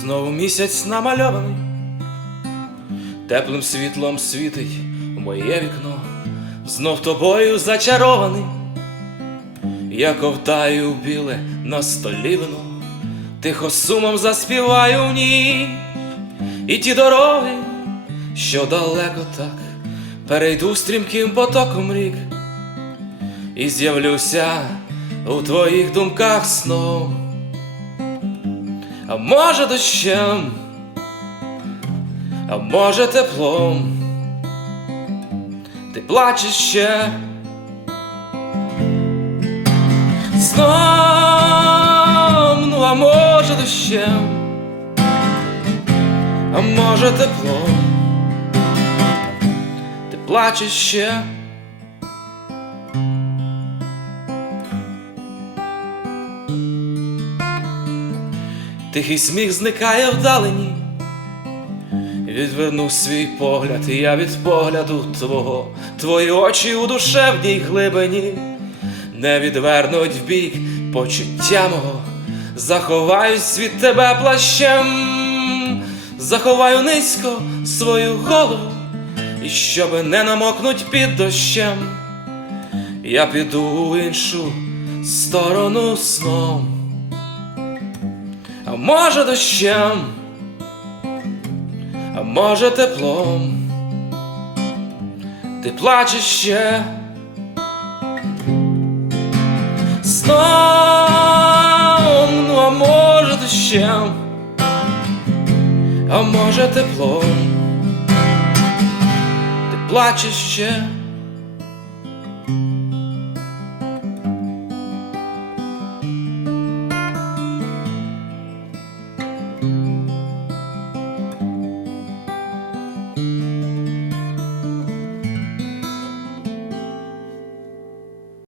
Знову місяць намальований, теплим світлом світить моє вікно, знов тобою зачарований, я ковтаю біле на столі вино, тихо сумом заспіваю в ній, і ті дороги, що далеко так, перейду стрімким потоком рік, і з'явлюся у твоїх думках сном а може дощем, а може теплом, ти плачеш ще. Сном, ну а може дощем, а може теплом, ти плачеш ще. Тихий сміх зникає вдалині, відвернув свій погляд, і я від погляду твого, твої очі у душевній глибині, не відвернуть вбік почуття мого, заховаюсь від тебе плащем, заховаю низько свою голову, і щоби не намокнуть під дощем, я піду в іншу сторону сном а може дощем, а може теплом, ти плачеш ще. Сном, ну а може дощем, а може теплом, ти плачеш ще.